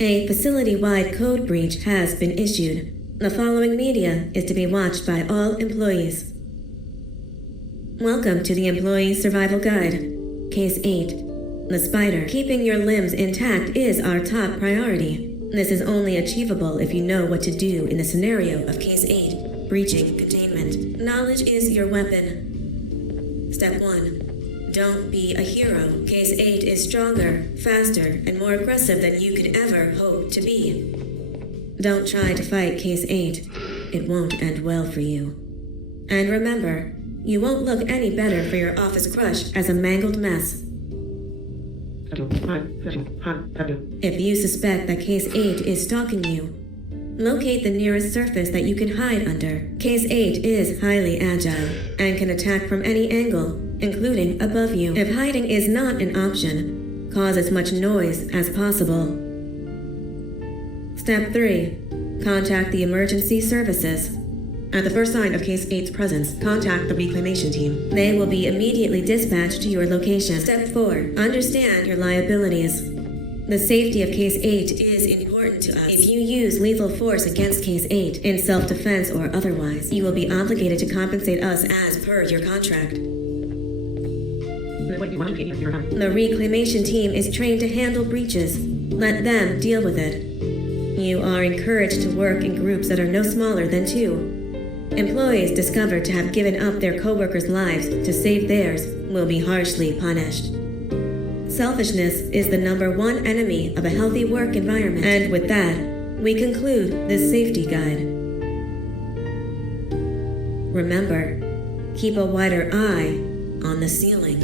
A facility-wide code breach has been issued. The following media is to be watched by all employees. Welcome to the Employee Survival Guide. Case 8. The spider. Keeping your limbs intact is our top priority. This is only achievable if you know what to do in the scenario of Case 8. Breaching containment. Knowledge is your weapon. Step 1. Don't be a hero. Case 8 is stronger, faster, and more aggressive than you could ever hope to be. Don't try to fight Case 8. It won't end well for you. And remember, you won't look any better for your office crush as a mangled mess. If you suspect that Case 8 is stalking you, locate the nearest surface that you can hide under. Case 8 is highly agile and can attack from any angle, including above you. If hiding is not an option, cause as much noise as possible. Step 3. Contact the emergency services. At the first sign of Case 8's presence, contact the reclamation team. They will be immediately dispatched to your location. Step 4. Understand your liabilities. The safety of Case 8 is important to us. If you use lethal force against Case 8, in self-defense or otherwise, you will be obligated to compensate us as per your contract. The reclamation team is trained to handle breaches. Let them deal with it. You are encouraged to work in groups that are no smaller than 2. Employees discovered to have given up their co-workers' lives to save theirs will be harshly punished. Selfishness is the #1 enemy of a healthy work environment. And with that, we conclude this safety guide. Remember, keep a wider eye on the ceiling.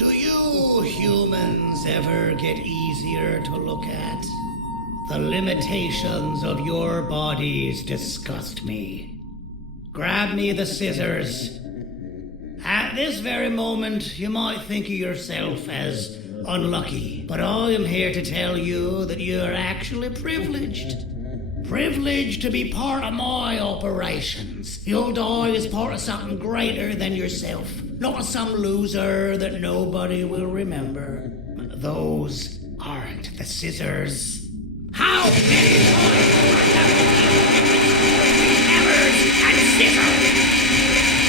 Do you humans ever get easier to look at? The limitations of your bodies disgust me. Grab me the scissors. At this very moment, you might think of yourself as unlucky, but I am here to tell you that you are actually privileged. Privileged to be part of my operations. You'll die as part of something greater than yourself, not some loser that nobody will remember. Those aren't the scissors. How many times have you hammers and scissors?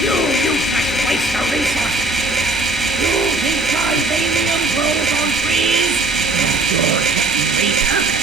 You useless waste of resources. You think titanium grows on trees? You're getting repurposed.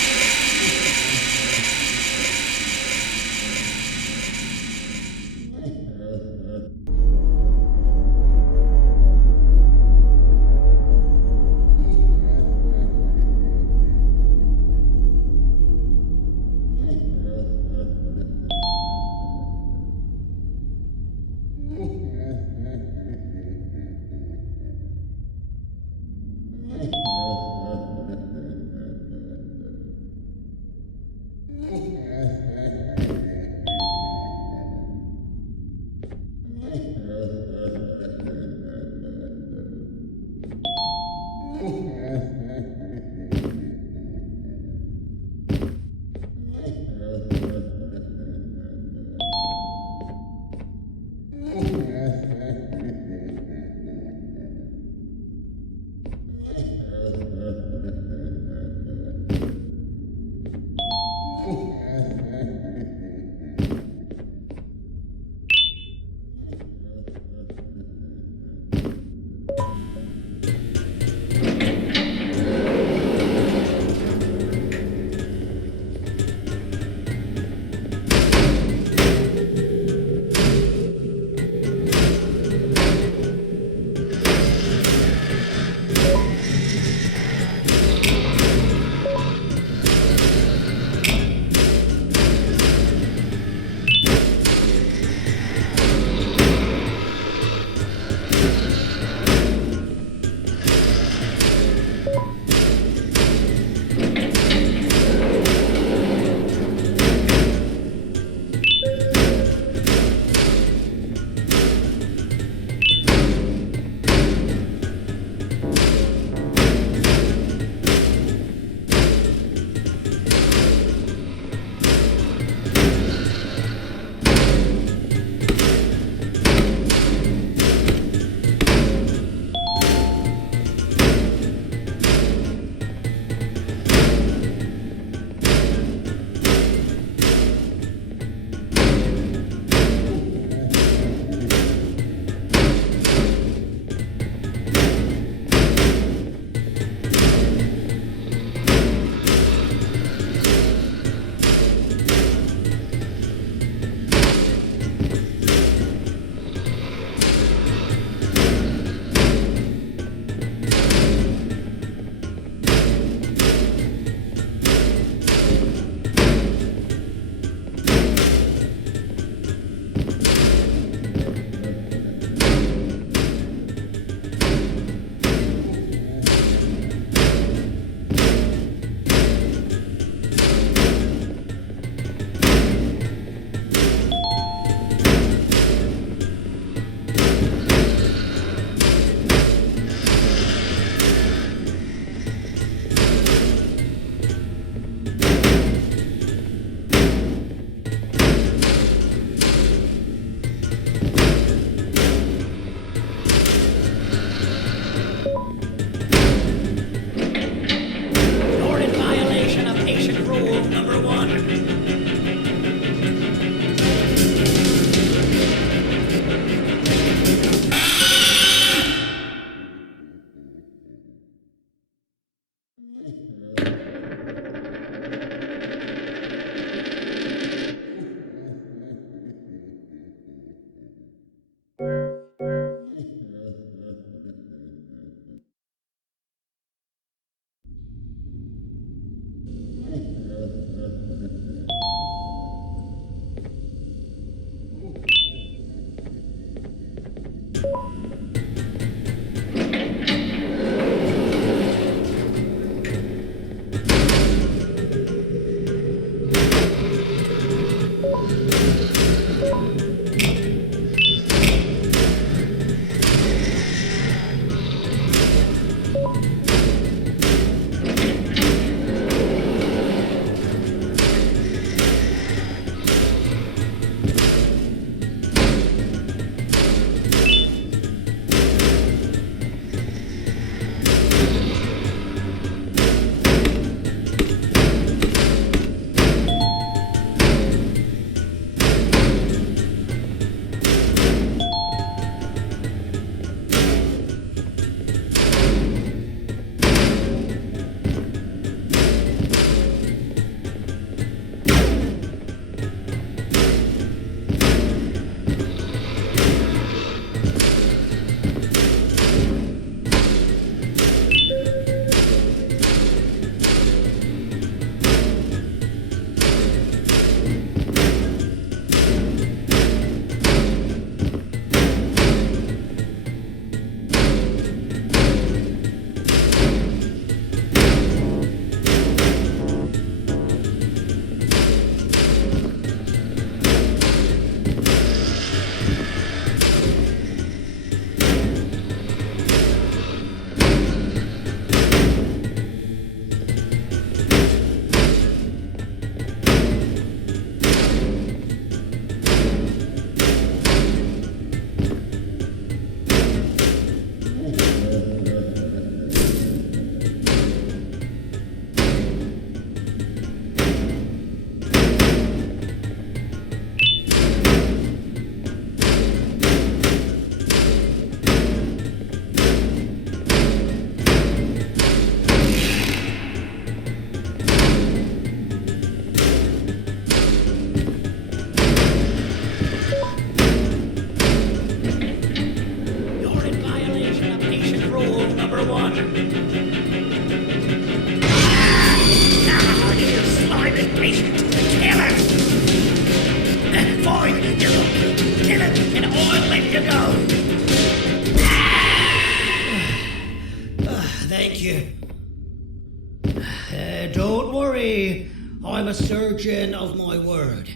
Don't worry. I'm a surgeon of my word.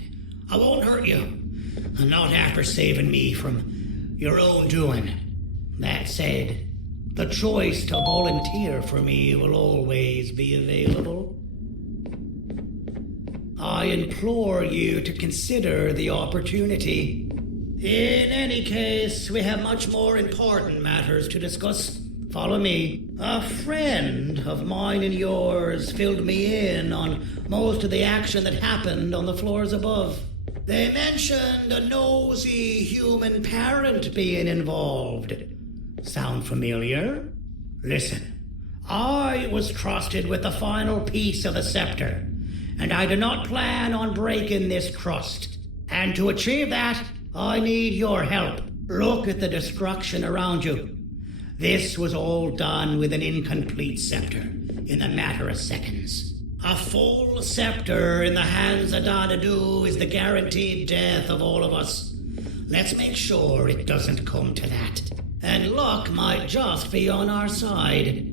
I won't hurt you. And not after saving me from your own doing. That said, the choice to volunteer for me will always be available. I implore you to consider the opportunity. In any case, we have much more important matters to discuss. Follow me. A friend of mine and yours filled me in on most of the action that happened on the floors above. They mentioned a nosy human parent being involved. Sound familiar? Listen, I was trusted with the final piece of the scepter, and I do not plan on breaking this trust. And to achieve that, I need your help. Look at the destruction around you. This was all done with an incomplete scepter in a matter of seconds. A full scepter in the hands of Dadadu is the guaranteed death of all of us. Let's make sure it doesn't come to that. And luck might just be on our side.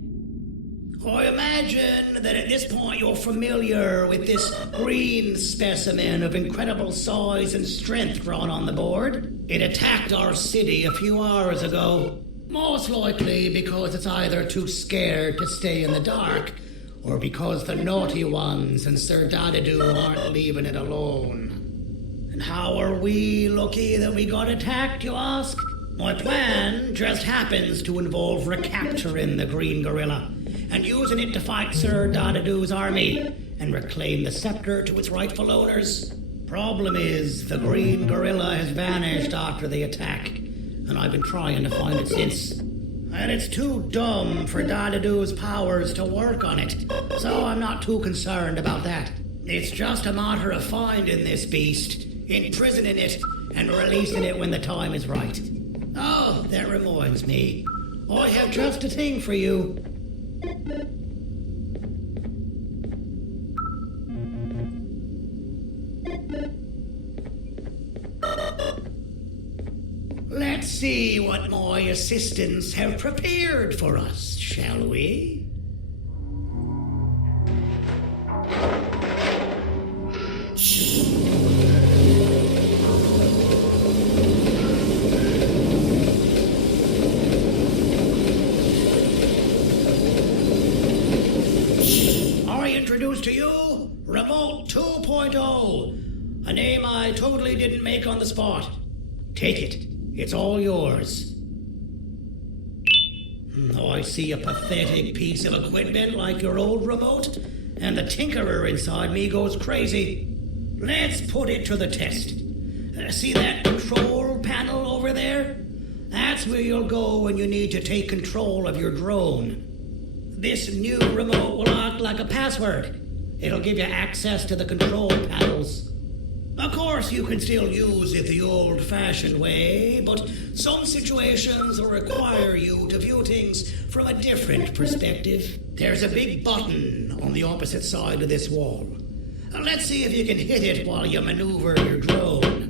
I imagine that at this point you're familiar with this green specimen of incredible size and strength drawn on the board. It attacked our city a few hours ago. Most likely because it's either too scared to stay in the dark, or because the naughty ones and Sir Dadadu aren't leaving it alone. And how are we lucky that we got attacked, you ask? My plan just happens to involve recapturing the green gorilla and using it to fight Sir Dadadu's army and reclaim the scepter to its rightful owners. Problem is, the green gorilla has vanished after the attack, and I've been trying to find it since. And it's too dumb for Dadadu's powers to work on it, so I'm not too concerned about that. It's just a matter of finding this beast, imprisoning it, and releasing it when the time is right. Oh, that reminds me. I have just a thing for you. Let's see what my assistants have prepared for us, shall we? I introduce to you Remote 2.0, a name I totally didn't make on the spot. Take it. It's all yours. Oh, I see a pathetic piece of equipment like your old remote, and the tinkerer inside me goes crazy. Let's put it to the test. See that control panel over there? That's where you'll go when you need to take control of your drone. This new remote will act like a password. It'll give you access to the control panels. Of course, you can still use it the old-fashioned way, but some situations will require you to view things from a different perspective. There's a big button on the opposite side of this wall. Let's see if you can hit it while you maneuver your drone.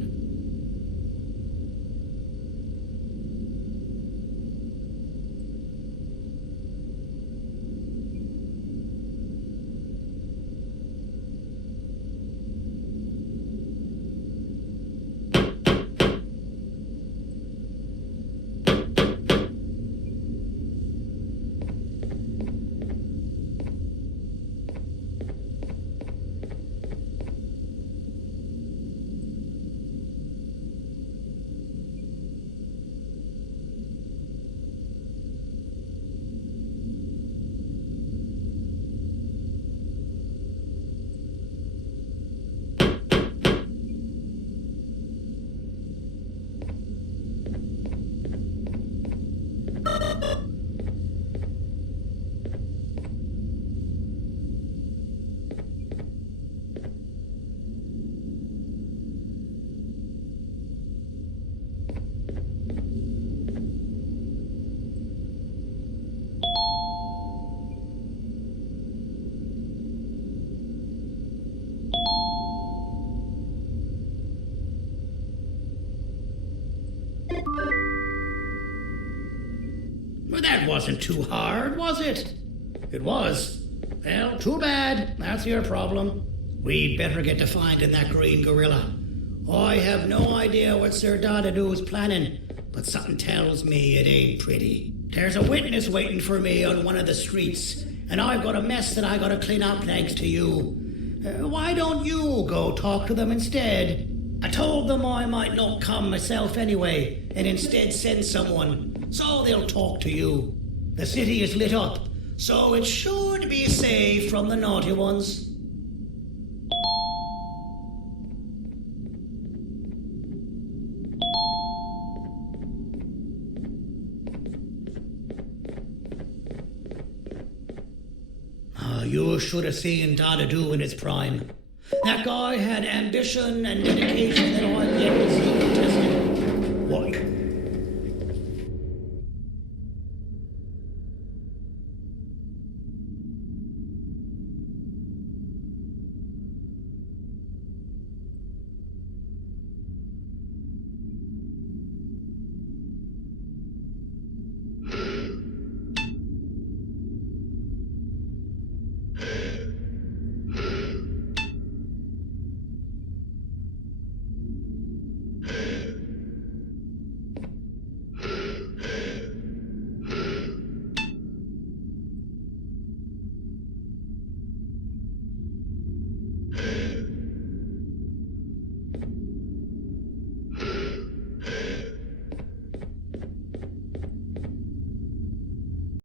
Well, that wasn't too hard, was it? It was. Well, too bad. That's your problem. We'd better get to finding that green gorilla. I have no idea what Sir Dadadoo's planning, but something tells me it ain't pretty. There's a witness waiting for me on one of the streets, and I've got a mess that I gotta clean up thanks to you. Why don't you go talk to them instead? I told them I might not come myself anyway, and instead send someone, so they'll talk to you. The city is lit up, so it should be safe from the naughty ones. You should have seen Dadadoo in his prime. That guy had ambition and dedication at